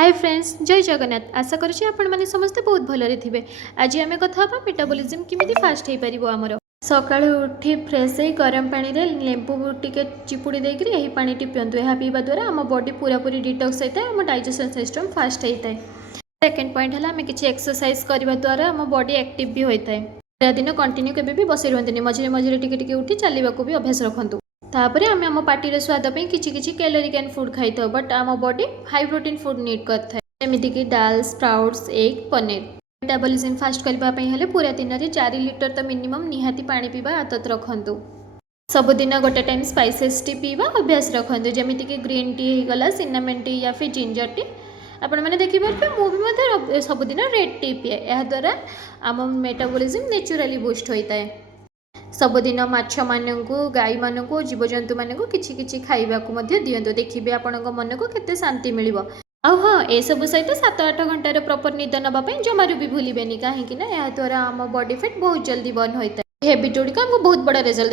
Hi friends, जय जगन्नाथ। आशा करुँची आपण मैंने समस्ते बहुत भलरे थे। आज आम कथा मेटाबॉलिज्म केमिति फास्ट हो पार आमर। सकाळु उठी फ्रेश हो गरम पानी रे लेंबू टिके चिपुड़ी देकर यही पानी पिंतु। यह पीवा द्वारा आम बॉडी पूरा पूरी डिटॉक्स होता है, आम डाइजेशन सिस्टम फास्ट होता है। सेकेंड पॉइंट है आम किसी एक्सरसाइज करने द्वारा आम बॉडी एक्टिव भी होता है। पूरा दिन कंटिन्यू केबे भी बसी रुहतुनि, मझे मझे टिके उठी चलने को भी अभ्यास रखु। तापर आम आम पार्टी स्वाद किसी कैलोरी कैन फूड खाई था, बट आम body high protein food need करता है, जमीक दाल, sprouts, egg, paneer. Metabolism fast करने पूरा दिन में 4 लिटर तो मिनिमम निहाती पानी पीवा आदत रखु। सबुदिन गोटे टाइम स्पाइसेस टी पीवा अभ्यास रखु, जमीक ग्रीन टी गला, सिनामन टी या फिर जिंजर टी। आपण मैंने देखिए मुझे सबुदिन रेड टी पिए, यह द्वारा आम मेटाबॉलिज्म नेचुरली बूस्ट होता है। सबुदिन माछ मानू, गाई मानू, जीवजंतु मानू किछि किछि खाइबा दिंतु, देखिए आपण मन को केते शांति मिल। हाँ, ये सब सहित 7-8 घंटार प्रॉपर निद नापी जमारू भी भूलें कहीं, यह द्वारा आम बॉडी फैट बहुत जल्दी बर्न होता है। हैबिट गुड़िक बहुत बड़ा रिजल्ट